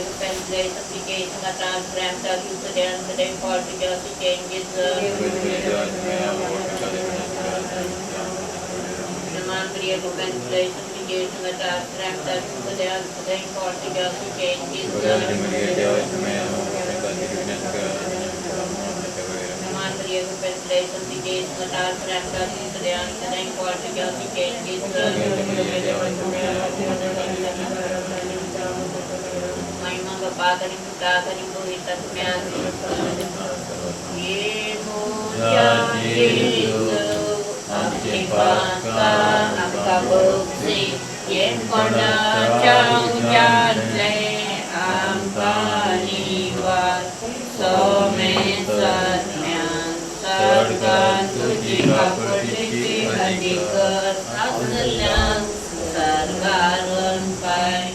Maria Capella, supplication that our grant us to the end of the day for to just changes. Maria Capella, supplication that our grant us to the end of the day for to just changes. Maria Capella, supplication that our grant us to the end of the day for to just changes. महिमा बपा करी पुता करी बोहित तस्म्यान ये मोजा Yesu Amcipaka Amkabuksi Yen Korda Chau Jadle Amkaniwa Some Satmyan Sargan Tuji Kapurti Adikat Asnalang Sargaran Pai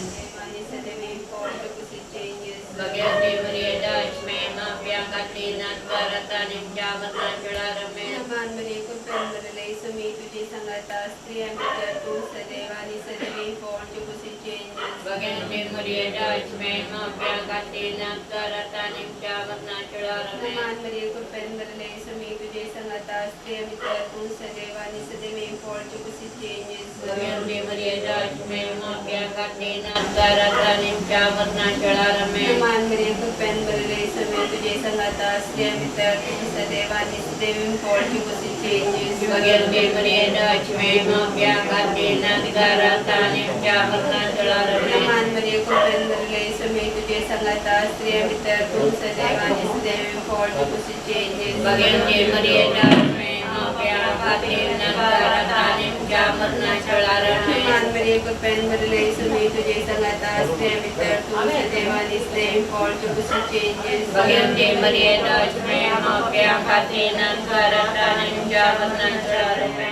Bagaimana Maria Ismail Piangkati Nagarata Nimjamata Chularame Naman Maria Kupendale Sumi Tuji Sangata Stri and Jatu Sadevani Sadevi for Jukusi changes. Bagaimana Maria Ismail Piangkati Nagarata Nimjamata Chularame Naman Maria Kupendale Sumi Tuji Sangata Stri and Jatu Sadevani Sadevi for Jukusi changes. Bagaimana Maria Ismail Piangkati Nagarata Nimjamata Chularame Naman Maria Kupendale Sumi Tuji Sangata Stri and Jatu Sadevani Sadevi for Jukusi changes. Bagaimana Maria Ismail Piangkati Nagarata Nimjamata Chularame Naman Maria Kupendale Sumi Tuji Sangata Stri and Jatu Sadevani Sadevi for Jukusi changes. Bagaimana Maria Ismail Piangkati Nagarata Nimjamata Chularame Naman Maria Kupendale Sumi Tuji Sangata Stri and Jatu Sadevani Sadevi for Jukusi changes. Bagaimana Maria Ismail Piangkati Nagarata Nimjamata Chularame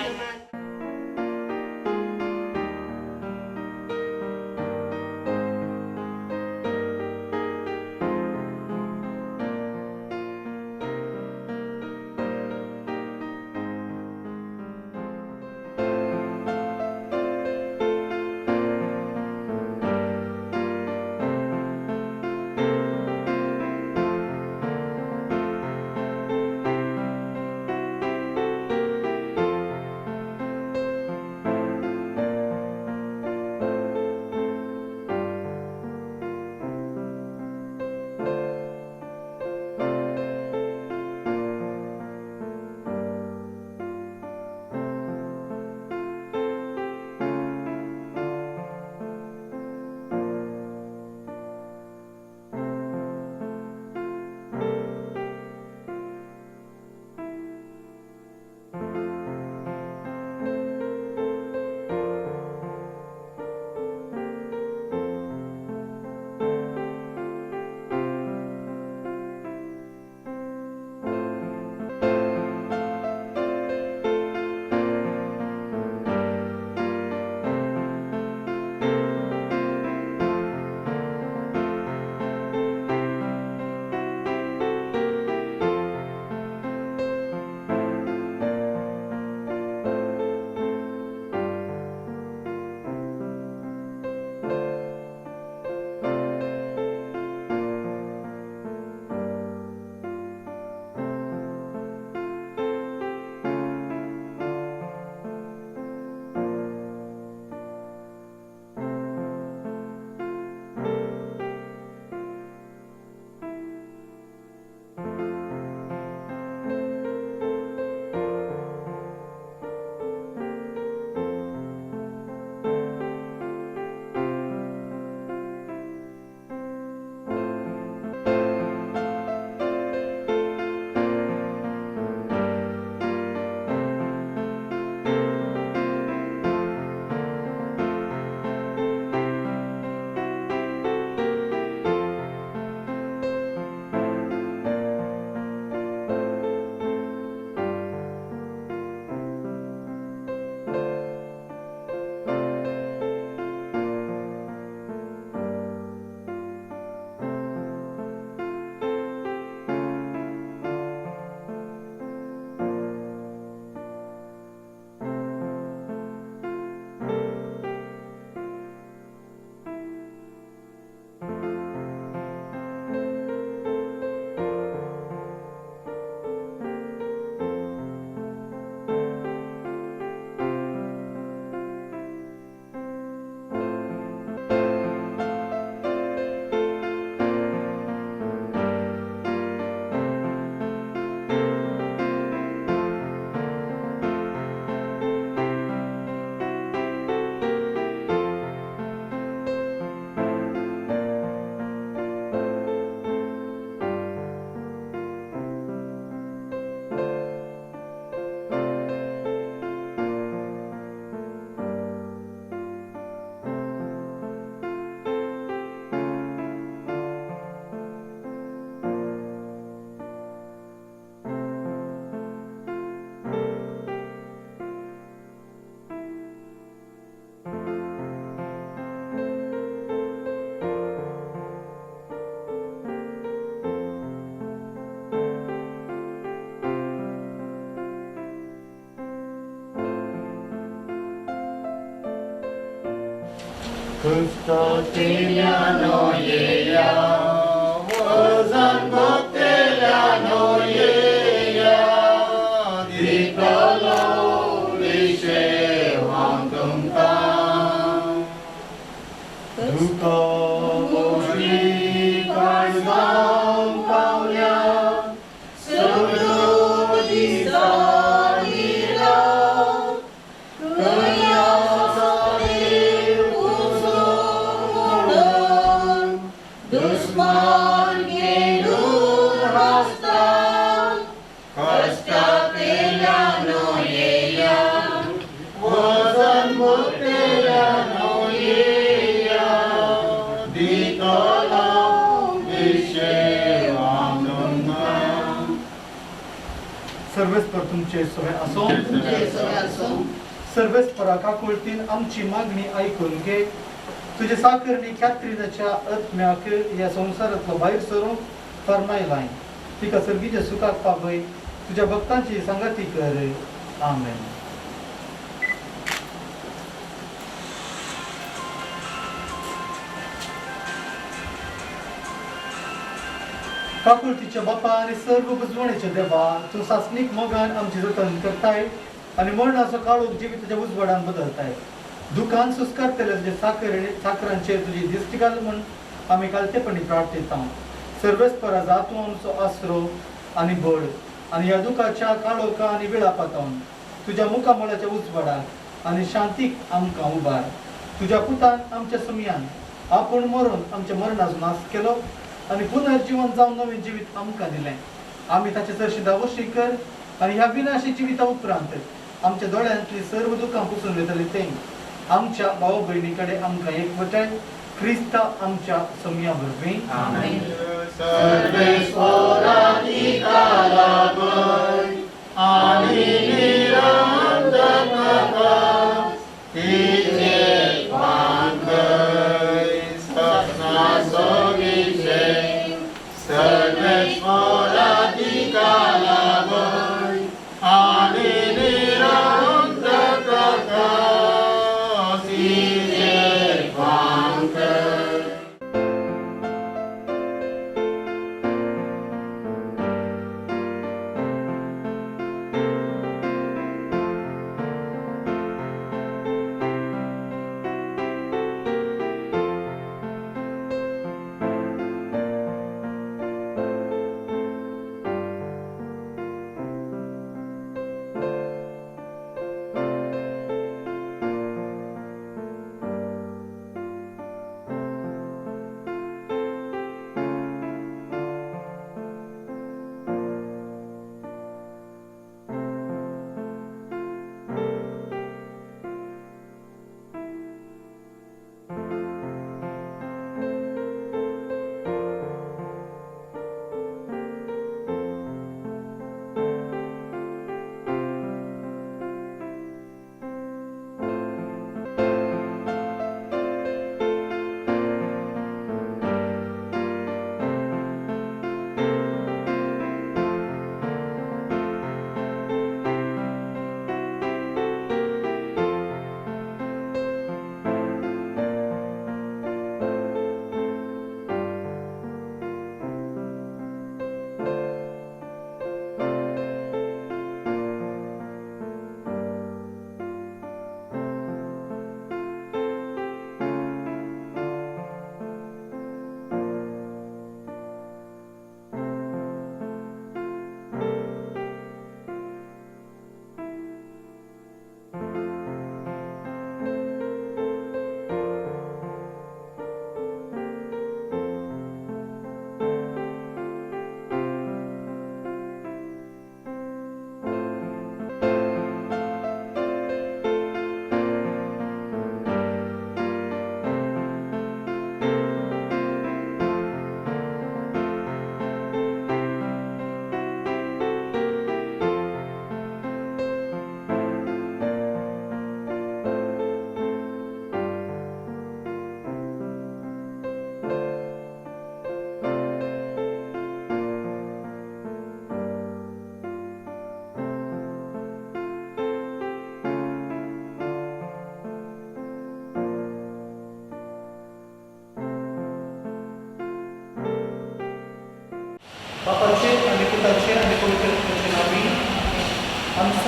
Pustotila nojeja, vozan botela nojeja, dikolo vishe vantum tam. Duka boží kajzam pavlja, sobrodi zanila, kaya दुश्मन के दूर रास्ता कष्टा तेला नोयेया वजन मुतेला नोयेया दीतला विषेवानुन्ना. सर्वेस पर तुमचे सोय असो. सर्वेस पराका कुळतीन आमची मागणी ऐकून घे. तुझे साकरणी ख्यात्रीच्या आत्म्याक या संसारातलो भायर सरूंक फरमायलाय. तिका सर्गीच्या सुखाक पावय. तुझ्या भक्तांची संगती कर. आमेन. काकुळतीच्या बापा आणि सर्व बुजवणीच्या देवा, तू सासनीक मोगान आमची जतन करताय आणि मरणाचो काळोख जिविताच्या उजवाडान बदलताय. दुकान सुस्कारतले तुझे साकरांचेर तुझी दिश्टी घाल म्हूण आमी कालतेपणी प्रार्थिता. सर्वेस्परा जा तूं आमचो आसरो आनी बळ आनी ह्या दुखाच्या काळोखा आनी विळापातावन तुज्या मुखामळाच्या उजवाडाक आनी शांतीक आमकां उबार. तुज्या पुतान आमच्या समयान आपूण मरून आमच्या मरणाचो नाश केलो आनी पुनर्जीवन जावन नवीन जिवीत आमकां दिलें. आमी ताचे चडशी दावोशी कर आनी ह्या विनाशी जिविता उपरांत आमच्या दोळ्यांतली सर्व दुखां पुसून घेतली तें आमच्या भाव भयणी कडेन आमकां एकवटाय क्रिस्ता आमच्या समया वरवीं. आमेन. सर्वेश्वराधिकारामय आणि निरंतर तिचे वांगय सपनाचो विषय. सर्वेश्वराधिकारामय आणि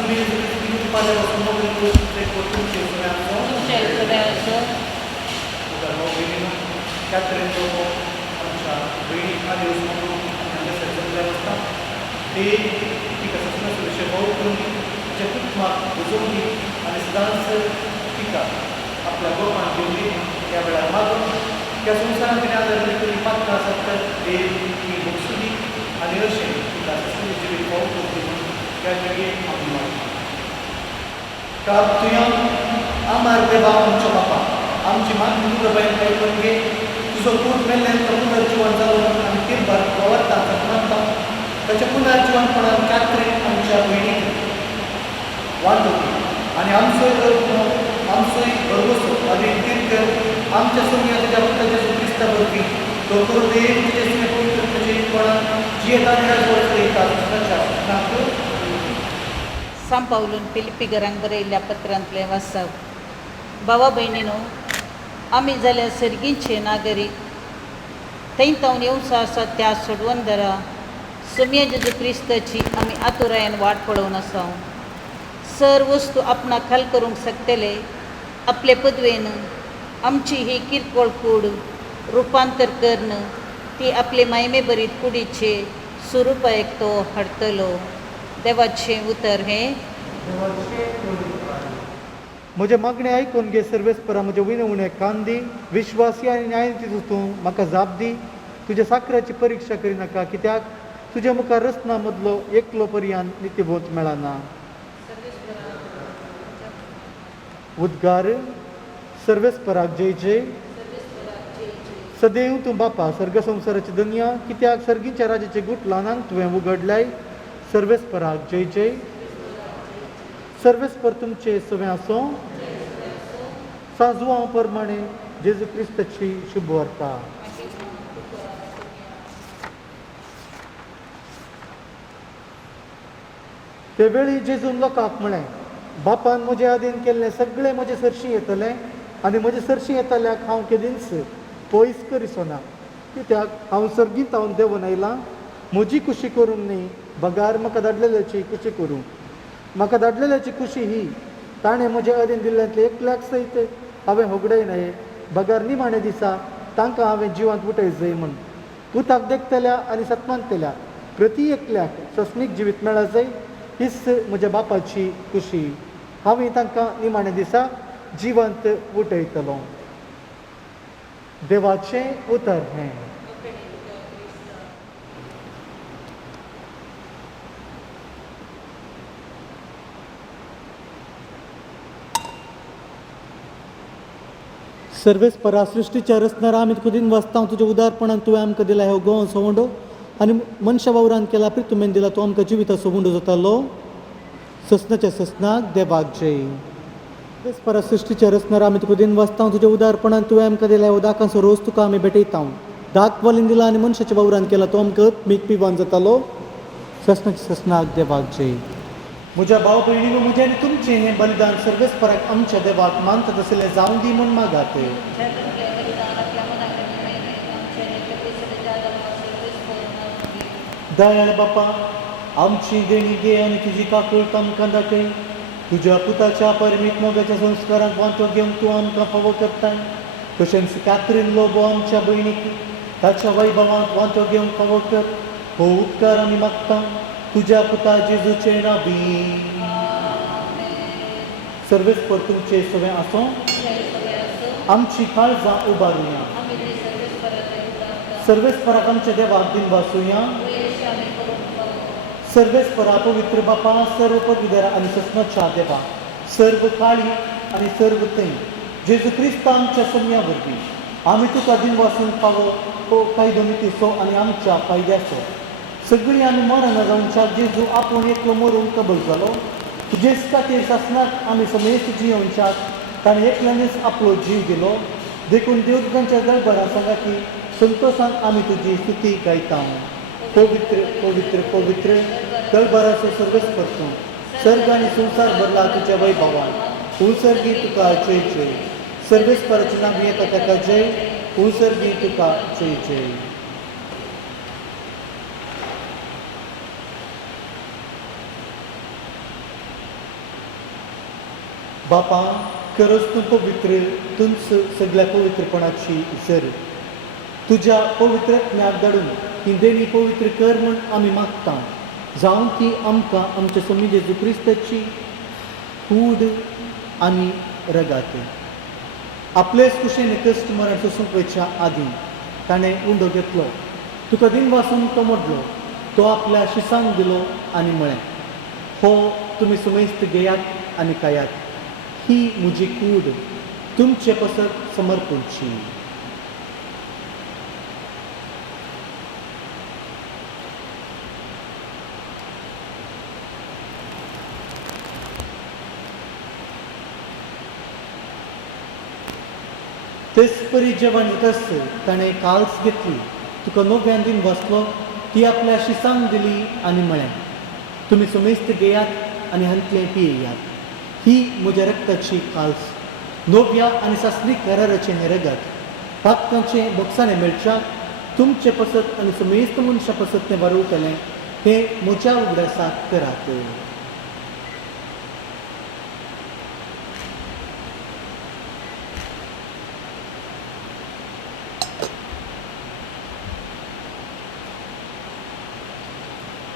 सुमी पाल्यापासून मोबाईल तुमचे तुमच्या सगळ्यांचं त्यापर्यंत आमच्या बहिणी हा दिवस म्हणून व्यवस्था ते टिका ससनाचा विषय भाऊ करून तिच्या कुटुंबात बुजवली आणि सदांच टिका आपल्या गोपान ठेवली त्या वेळा मागून त्या संसाराने आधार करून पात्र असतात तर ते ती बक्षुली आणि अशे टिका ससनाची जीवित भाऊ करते म्हणून त्या वेळी आम्ही मागतो का तुया आमार देवा आमच्या बापा आमची मागणी तुझं बाई काही पण घे तुझं पोट मेल्यानंतर पुनर्जीवन झालं आणि किरभर प्रवर्ताचा म्हणता त्याच्या पुनर्जीवनपणात कात्री आमच्या बहिणी वाढवते आणि आमचोय भरवसो अधिक तीर्थ आमच्या सौम्याच्या भक्ताच्या ख्रिस्तावरती तो करू दे तुझे पवित्रपणा जी येतात येतात सांपावलून पिलिपिगरांक बरयल्ल्या पत्रांतले वाचप भावा भयणीनो आमी जाल्यार सर्गींचे नागरीक थंय तावन येवचो आसा त्या सोडवून धरा सोम्या जेजू क्रिस्ताची आमी आतुरायेन वाट पळोवन आसा सर वस्तू आपणाक खाल करूंक शकतले आपले पदवेन आमची ही किरकोळ कूड रुपांतर करून ती आपले मायमे बरीत कुडीचे स्वरुपायक तो हाडटलो देवाचे उतर हे म्हजे मागणे आयकून घे सर्वेस्परा म्हजे विनवणे कान दी विश्वासी आनी न्यायती तूं म्हाका जाप दी तुज्या साखराची परीक्षा करिनाका कित्याक तुज्या मुखार रसना मदलो एकलो पर्यान नित्यबोध मेळना उद्गार सर्वेस्पराक जय जय सदैव तूं बापा सर्ग संवसाराची दुनिया कित्याक सर्गीच्या राजाचे गुट ल्हानांक तुवें उगडल्याय सर्वेस्पराक जय जय सर्वेस्पर तुमचे सवें आसूं सांजुआं प्रमाणे जेजू क्रिस्ताची शुभ वार्ता ते वेळी जेजून लोकांक म्हळें बापान म्हजे आदीन केल्लें सगळें म्हजे सरशी येतलें आनी म्हजे सरशी येतल्याक हांव केदींच पयस करिसो ना कित्याक हांव सर्गींत हांव देंवन आयलां म्हजी खुशी करूंक न्ही बगार म्हाका धाडलेल्याची खुशी करूं म्हाका धाडलेल्याची खुशी ही ताणें म्हजे अदीन दिल्ल्यांतले एकल्याक सयत हांवें होगडयनाये बगार निमाणे दिसा तांकां हांवें जिवांत उठय जाय म्हण पुताक देखतल्या आनी सत्मांतल्या प्रती एकल्याक सस्मीक जिवीत मेळा जाय हीच म्हज्या बापाची खुशी हांवें तांकां निमाणे दिसा जिवंत उठयतलो देवाचें उतर हें सर्वेस्परा सृश्टीच्या रचणारा आमी खुदीन वाचता तुज्या उदारपणान तुवें आमकां दिला ह्यो गोव सवंडो आनी मनशा वावरान केला परी तुवें दिला तो आमकां जिविताचो सवंडो जातालो ससनाच्या ससनाक देवाक जय सर्वेस्परा सृश्टीच्या रचणारा आमी खुदीन वाचता तुज्या उदारपणान तुवें आमकां दिला ह्यो दाकांचो रोज तुका आमी भेटयता दाक वालीन दिला आनी मनशाच्या वावरान केला तो आमकां मीक पिवान जातालो ससनाच्या ससनाक देवाक जय म्हज्या भाव भयणीनो म्हजें आनी तुमचें हें बलिदान सर्वेस्पराक आमच्या देवाक मानता तसलें जावं दी म्हूण मागात दयाळ बापा आमची देणी घे आनी तुजी काकूळ आमकां दाखय तुज्या पुताच्या परमीत मोगाच्या संस्कारांत वांटो घेवंक तूं आमकां फावो करताय तशेंच कात्रीन लोबो आमच्या भयणीक ताच्या वैभवांत वांटो घेवंक फावो कर हो उपकार आमी मागता तुज्या पुता जेजूचे नांवी सर्वेस्पर तुमचे सवें आसूं आमची काळजां उबारुया सर्वेस्पराक आमच्या देवाक दिन वाचुया सर्वेस्परा पवित्र बापा सर्व पदवीधरा आनी ससनाच्या देवा सर्व काळी आनी सर्व थंय जेजू क्रिस्त आमच्या सौम्या वरवीं आमी तुका दिन वाचून फावो तो कायदो नितीचो आनी आमच्या फायद्याचो सगळीं आमी मरण जावच्या जेजू आपूण एकलो मरून कबूल जालो तुजेच खातीर शासनाक आमी समेत जियोवच्याक ताणें एकल्यानच आपलो जीव दिलो देखून देवदूतांच्या दरबारांत सांगा की संतोशान आमी तुजी स्तुती गायता पवित्र पवित्र पवित्र दरबाराचो सर्वेस्पर तूं सर्ग आनी संवसार भरला तुज्या वैभवान उसर्गी तुका जय जय सर्वेस्पराचें नांव येता ताका जय उसर्गी तुका जय जय बापा खरंच तूं पवित्र, तूंच सगळ्या पवित्रपणाची जर तुज्या पवित्रत्म्याक धाडून ही देणी पवित्र कर म्हूण आमी मागता, जावं ती आमकां आमच्या स्वामी जेजू क्रिस्ताची कूड आनी रगात. आपलेच कुशेन कश्ट मरण सोसूंक वयच्या आदीं ताणें उंडो घेतलो, तुका दिन वासून तो मोडलो, तो आपल्या शिसांक दिलो आनी म्हळें, हो तुमी सुमेस्त घेयात आनी खायात, ही म्हजी कूड तुमचे पसत समर्पूंची. तेच परी जेवण वतस ताणें काल्स घेतली, तुका नव्यान दिन वाचलो, ती आपल्या शिसांक दिली आनी म्हळें, तुमी सुमेस्त घेयात आनी हांतलें पियेयात, ही म्हज्या रक्ताची काल्स, नव्या आनी सासरी कराराचें हें रगत, पातकांचें बोगसाणें मेळच्या तुमचे पसत आनी सुमेस्त मनशा पसत तें वाडोवतलें, हें म्हज्या उगडासाक करात.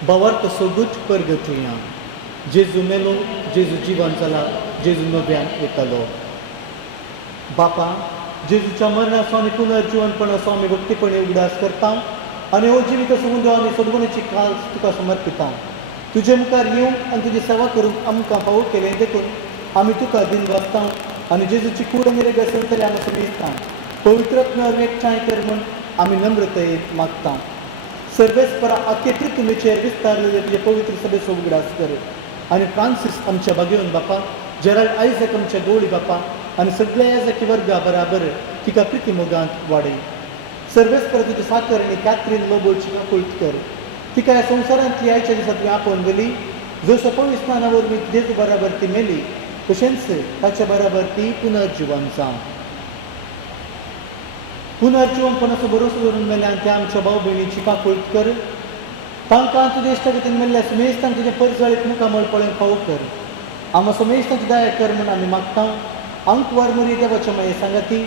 बावार्थ सोगूच परगतुया, जेजू मेलो, जेजू जिवन जाला, जेजू नव्यान येतलो. बापा जेजूच्या मरणाचो आनी पुनर्जिवनपणाचो आमी भक्तीपणे उगडास करता आनी हो जिवीत समुद्र आनी सद्गुणाची काल्स तुका समर्पिता. तुजे मुखार येवंक आनी तुजी सेवा करूंक आमकां फावो केलें देखून आमी तुका दिन वाचता आनी जेजूची कूड आनी रगत संतले आमी समेजता. पवित्रत्म्यावर एकठांय कर म्हूण आमी नम्रतेन मागता. सर्वेस्परा आख्खे पृथ्वीचेर विस्तारलेले तुजे पवित्र सभेचो उगडास कर आनी फ्रांसीस आमच्या बागेवन बापा, जेराल्ड आयझॅक आमच्या गवळी बापा आनी सगळ्या याजकी वर्गा बराबर तिका प्रिती मोगांत वाडय. सर्वेस्परा तुजी साकर आनी कॅथरीन लोबोची आपुलकी कर. तिका ह्या संवसारांतली आयच्या दिसा तुवें आपोवन गेली, जसो पवित्र स्नाना वरवीं जेजू बराबर ती मेली, तशेंच ताच्या बराबर ती पुनर्जिवन जावं. पुनर्जिवनपणाचो भरोसो धरून मेल्यान त्या आमच्या भाव भयणीची काकुळट कर. तांकां तुजे इश्टा गतीन मेल्ल्या सुमेस्तांक तुजे परिजळीत मुखामळ पळोवन फावो कर. आमकां सुमेस्तांची दया कर म्हूण आमी मागता. अंक वारमुरी देवाच्या माये सांगाती,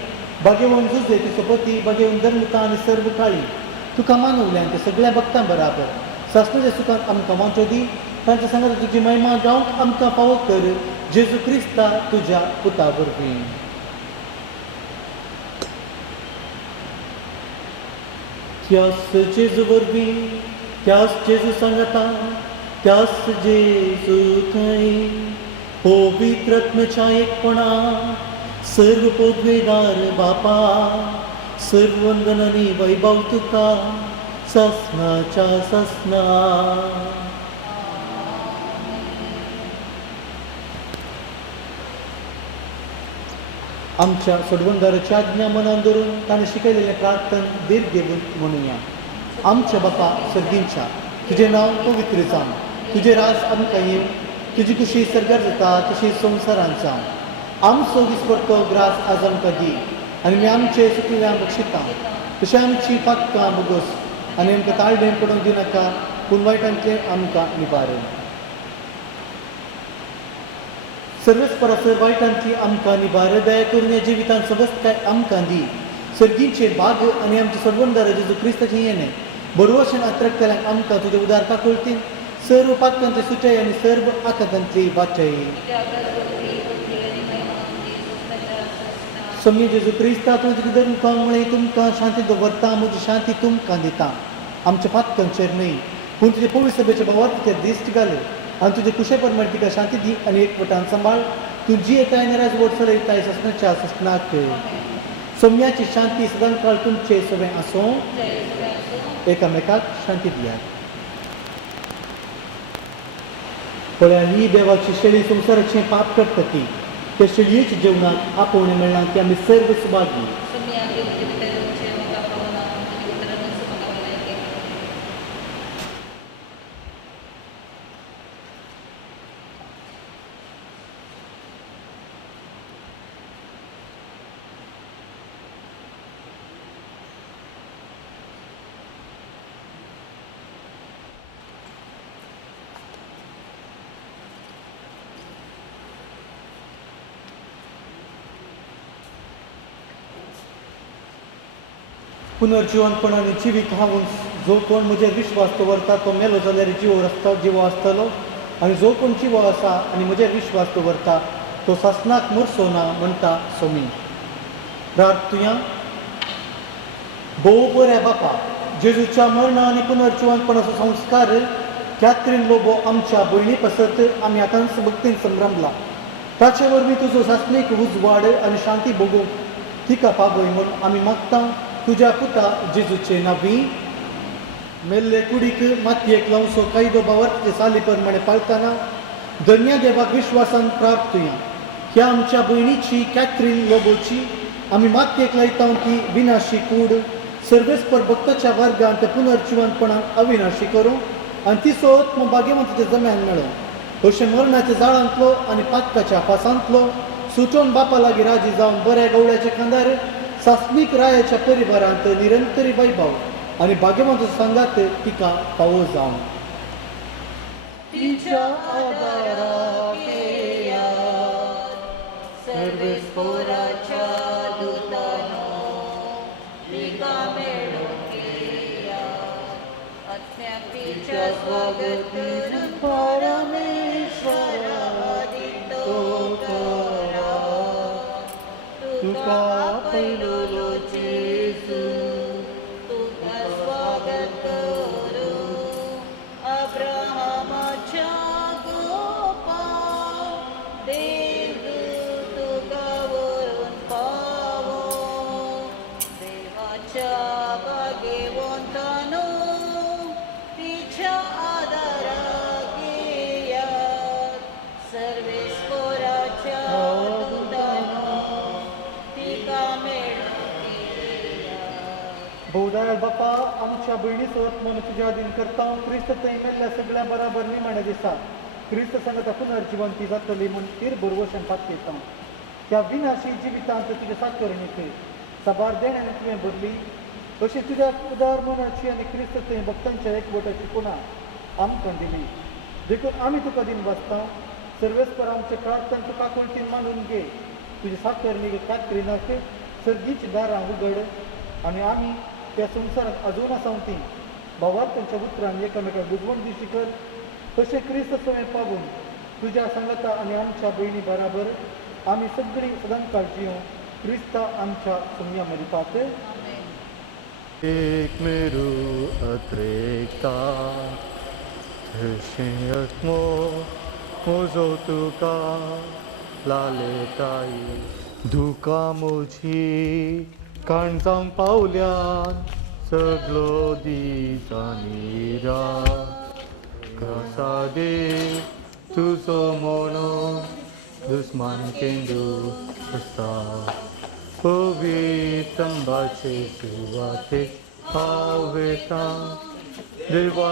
बागेवन झुजे ती सोपती, बागेवन धर्मता आनी सर्व काळी तुका मानवल्यान ते सगळ्या भक्तां बराबर सासणाच्या सुखांत आमकां वांटो दी. तांच्या सांगात तुजी महिमा गावंक आमकां फावो कर, जेजू क्रिस्ता तुज्या पुता वरवीं. त्याच जेजू वरवीं, त्याच जेजू सांगाता, त्याच जेजू थंय पवित्रत्म्याच्या एकपणा सर्व पदवेदार बापा, सर्व वंदन आनी वैभव तुका ससनाच्या ससना. आमच्या सोडवंदाराची आज्ञा मनान धरून ताणें शिकयलेलें प्रार्थन दीर्घ घेवन म्हणुया. आमच्या बापा सर्गींच्या, तुजें नांव पवित्र जावं, तुजें राज आमकां येवं, तुजी कुशी सर्गार जाता तशी संवसारांत जावं. आमचो दिसपडटो ग्रास आज आमकां दी आनी आमी आमचे चुकल्यांक बक्षिता, तशें आमची पातकां बोगोस आनी आमकां ताळडेन पडोवंक दिनाका, पूण वायटांतलें आमकां निबार. सर्वेस्परासर वायटांतली आमकां निबार, दया करून ह्या जिवितांत सबस्ताय आमकां दी. सर्गींचेर बाग आनी आमचे सोडवंदार जेजू क्रिस्ताचें येणें बरो भशेन आत्रक्तल्यांक आमकां तुजे उदार काकुळटीन सर्व पातकांतली सुटय आनी सर्व आकांतांतली बाटय. स्वामी जेजू क्रिस्ता तुवें तुजे धर्म तुमकां शांती दवरता, म्हजी शांती तुमकां दिता. आमच्या पातकांचेर न्हय पूण तुजे पवित्र सभेच्या भावार्थेर दिश्ट घाल आनी तुजे कुशे परमाण तिका शांती दी आनी एकवटान सांबाळ. तूं जी एकाय नेराज वोट चलयताय ससनाच्या ससनाक. सोम्याची शांती सदां काळ तुमचे सगळें आसूं. एकामेकाक शांती दियात. पळया ही देवाची शेळी संवसाराचें पाप करता ती, त्या शेळयेच्या जेवणाक आपोवणें मेळना की आमी सर्व सुभागी. पुनर्जीवनपणाने जिवीक हावून जो कोण म्हजेर विश्वास दवरता तो मेलो जाल्यार जिवो आसतलो आनी जो कोण जिवो आसा आनी म्हजेर विश्वास दवरता तो सासनाक मरचो ना म्हणटा सोमी. प्रार्थुया. भोव बऱ्या बापा, जेजूच्या मरणा आनी पुनर्जीवनपणाचो संस्कार कॅथरीन लोबो आमच्या भयणी पसत आमी आतांच भक्तीन संभ्रमला. ताचे वरवीं तुजो सासणीक उजवाड आनी शांती भोगूंक तिका पावय म्हूण आमी मागता तुज्या पुता जेजूचे नांवी. मेल्ले कुडीक मातयेक लावचो कायदो बावर्तीचे साली प्रमाणे पाळतना धन्य देवाक विश्वासान प्रार्थुया. ह्या आमच्या भयणीची कॅथरीन लोबोची आमी मातयेक लायता की विनाशी कूड सर्वेस्पर भक्ताच्या वर्गांत पुनर्जीवनपणान अविनाशी करूं आनी तिचो आत्म भाग्यवंताच्या जम्यान मेळो. अशें मरणाच्या जाळांतलो आनी पातकाच्या पासांतलो सुटोवन बापा लागीं राजी जावन बऱ्या गवळ्याच्या खांदार सासणीक रायाच्या परिवारांत निरंतरी वैभव आनी भाग्यवंत सांगात तिका फावो जावं. तिच्या आदाराक येयात सर्वेस्पराच्या दुतानो तिका मेळूंक येयात. आत्म्याक तिच्या स्वागत करून परमेश्वरा दितो करा. तुका पयलो जेजू तुका स्वागत करूं. अब्राहमाच्या गोपा देव तुका वरून पावो. देवाच्या भाग्यवंतानो तिच्या आदाराक येयात. सर्वेस्पराच्या दुतानो तिका मेळूंक येयात. भोवदयाळ बापा, आमच्या भयणीचो आत्मो तुज्या अधीन करता. क्रिस्त थंय मेल्ल्या सगळ्या बराबर निमाण्या दिसा क्रिस्त सांगता पुनर्जीवंती जातली म्हूण तीर भरवशान पातयता. त्या विनाशी जिवितांत तुज्या साकरणीक साबार देण्यान तुवें भरली. अशी तुज्या उदार मनाची आनी क्रिस्त थंय भक्तांच्या एकवटाची पुना आमकां दिली. देखून आमी तुका दिन वाचता. सर्वेस्पर आमचे प्रार्थना तुका कुळतीन मानून घे. तुज्या साकरणीक कॅथरीनाक सर्गीची दारां उगड आनी आमी त्या संवसारांत अजून आसां ती भावार्थांच्या उतरान एकामेकाक बुजवण दिवची कर. तशें क्रिस्त समें पावून तुज्या सांगता आनी आमच्या भयणी बराबर आमी सगळीं सदांच काळजी क्रिस्ता आमच्या सुम्या मरिपात. एक मेरू अत्रेका तशें आत्मो म्हजो तुका लालेताई. दुका म्हजी काण जावंक पावल्यान सगळो दीस आनी रात कासादे तुजो म्हणून दुस्मान केंदू आसता. पवित्र अंबाचे सुवाते हांव वेता देवा.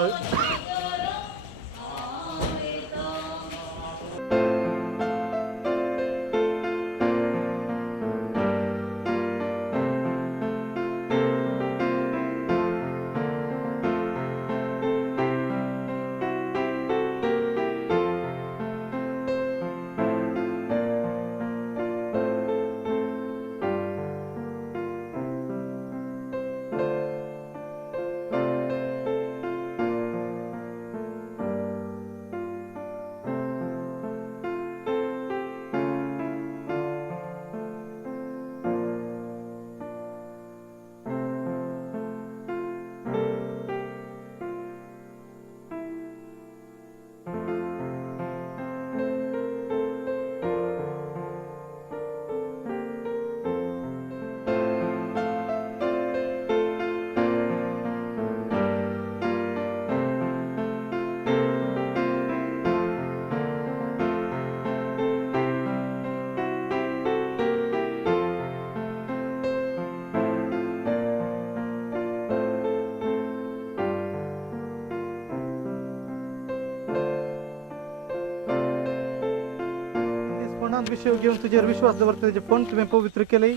विषय घेऊन तुझ्यावर विश्वास दवरता तेजे पण तुवें पवित्र केले.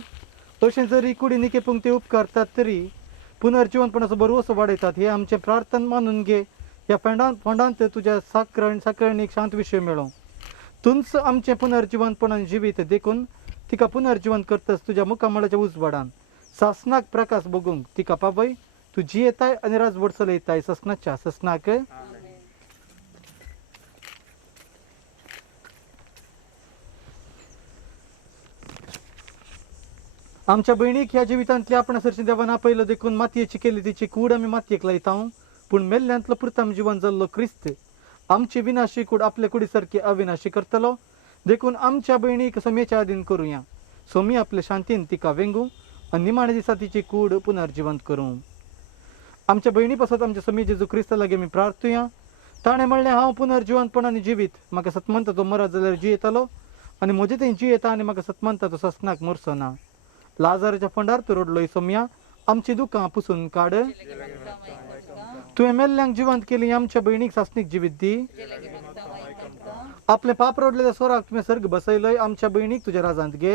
तशें जरी कुडी निके पंक्ती उपकारतात तरी पुनर्जीवनपणाचो भरवसो वाडयतात. हे आमचे प्रार्थना मानून घे. ह्या फोंडांत तुज्या साकरणीक शांत विशय मेळो. तुंच आमचे पुनर्जीवनपणान जिवीत देखून तिका पुनर्जीवन करतस तुज्या मुखामळाच्या उजवाडान सासनाक प्रकाश बघूंक तिका पावय तू जी येताय आणि राजवड चलयताय ससनाच्या ससनाक आमच्या बहिणीक ह्या जिवितांतली आपण सरशी देवान आपयलं देखून मातयेची केली तिची कूड आम्ही मातयेक लायता पूण मेल्ल्यांतलो प्रथम जीवन जल्लो क्रिस्त आमची विनाशी कूड आपल्या कुडीसारखी अविनाशी करतलो देखून आमच्या बहिणीक सोम्याच्या अधीन करूया सोमी आपल्या शांतीन तिका वेंगू आणि निमाणे दिसा तिची कूड पुनर्जिवंत करूं आमच्या बहिणी पासत आमच्या सोमी जेजू क्रिस्ता लागे मी प्रार्थुया ताणें म्हणलें हांव पुनर्जिवंतपणाने जिवीत म्हाका सतमंत तो मरत जाल्यार जी येतालो आनी म्हजे थंय जी येता आनी म्हाका सतमंत तो ससनाक मरचो ना लाजाराच्या फंडार तो रडलोय सोम्या आमची दुकां पुसून काड तुवें मेल्ल्यांक जिवंत केली आमच्या बहिणीक सासनीक जिवीत दी आपले पाप रोडलेल्या सोराक तुवें सर्ग बसयलय आमच्या बहिणीक तुज्या राजांत घे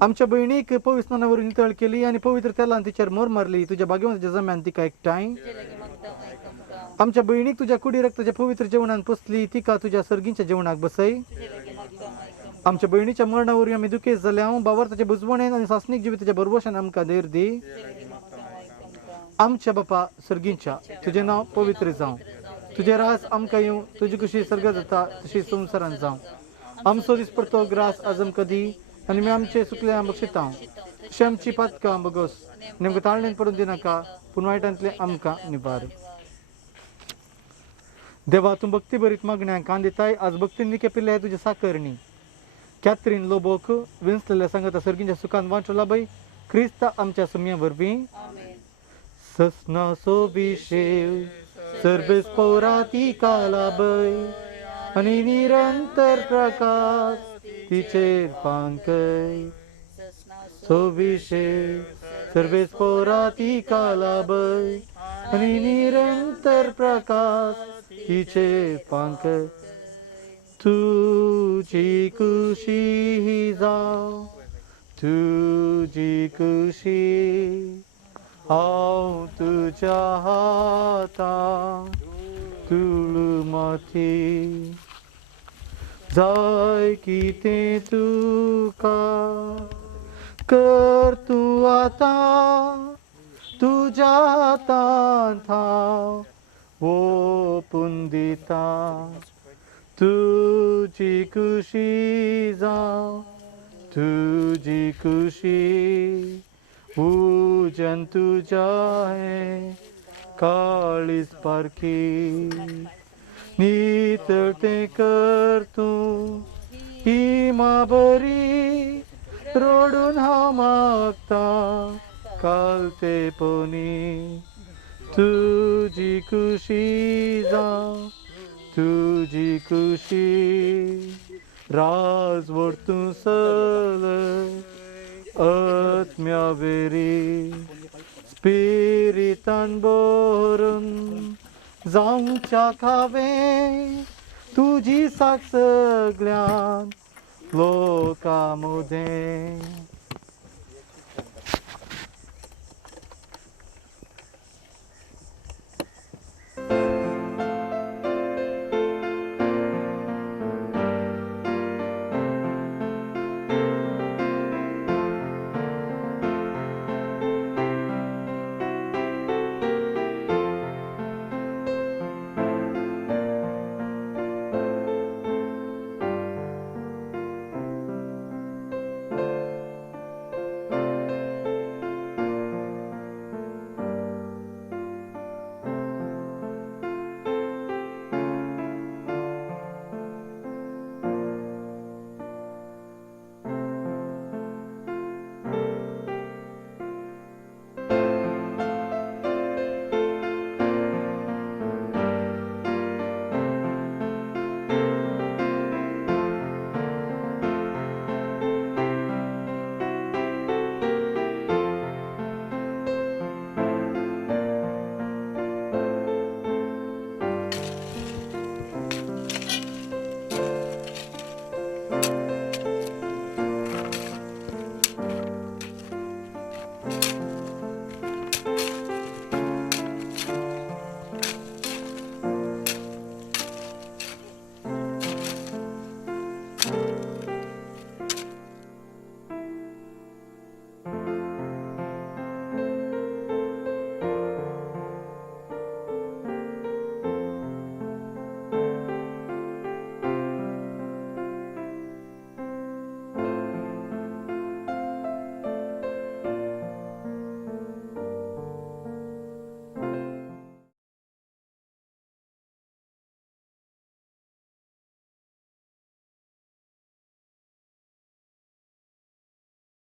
आमच्या बहिणीक पवित्र स्नानावरून नितळ केली आणि पवित्र तेलान तिचेर मोर मारली तुझ्या भाग्यवंताच्या जम्यान तिका एकठांय आमच्या बहिणीक तुझ्या कुडी रक्ताच्या पवित्र जेवणान पुसली तिका तुझ्या सर्गींच्या जेवणाक बसय आमच्या बहिणीच्या मरणावरून आम्ही दुखेस जाल्या बावर्ताच्या बुजवणेन आणि सासनीक जिविताच्या बरोबशान आमकां धैर्य दी आमच्या बापा सर्गींच्या तुझे नाव पवित्र जावं तुझे रास आमकां येवं तुजी कशी सर्ग जाता तशी संवसारान जावं आमचो दिसपडतो ग्रास आज आमकां दी आनी मी आमचे सुकल्या बक्षिता तशी आमची पातकां बगोस नेमकं ताळणेन पडून दिनाका पूण वायटांतले आमकां निबार देवा तूं भक्ती बरीत मागण्यांक कांदिताय आज भक्तीन केपिल्ल्या तुझे साकरणी कॅथरीन लोबोक विंसलेल्या सांगता सर्गींच्या सुखान वांचो लाभय क्रिस्ता आमच्या सम्या वरवीं ससना सोभिषेव सर्वेस पौराती कालाबय आणि निरंतर प्रकाश तिचेर पांकय सोभिषेव सर्वेस पौराती कालाबय आणि निरंतर प्रकाश तिचेर पांकय तुझी खुशी जाव तुझी खुशी हांव तुझ्या हातांत तुळू माती जाय कितें तुका कर तूं आतां तुज्या हातांत हांव ओपून दिता तुझी खुशी जाव तुझी खुशी उजन तुझ्या हे काळीस पारखी नितळते कर तूं हिमा बरी रोडून हांव मागता कालते पोनी तुझी खुशी जाव तुझी खुशी राजवड तूं चलय आत्म्या वेरी स्पिरितान भरून जावच्या खावे तुझी साक सगळ्यान लोकां मदें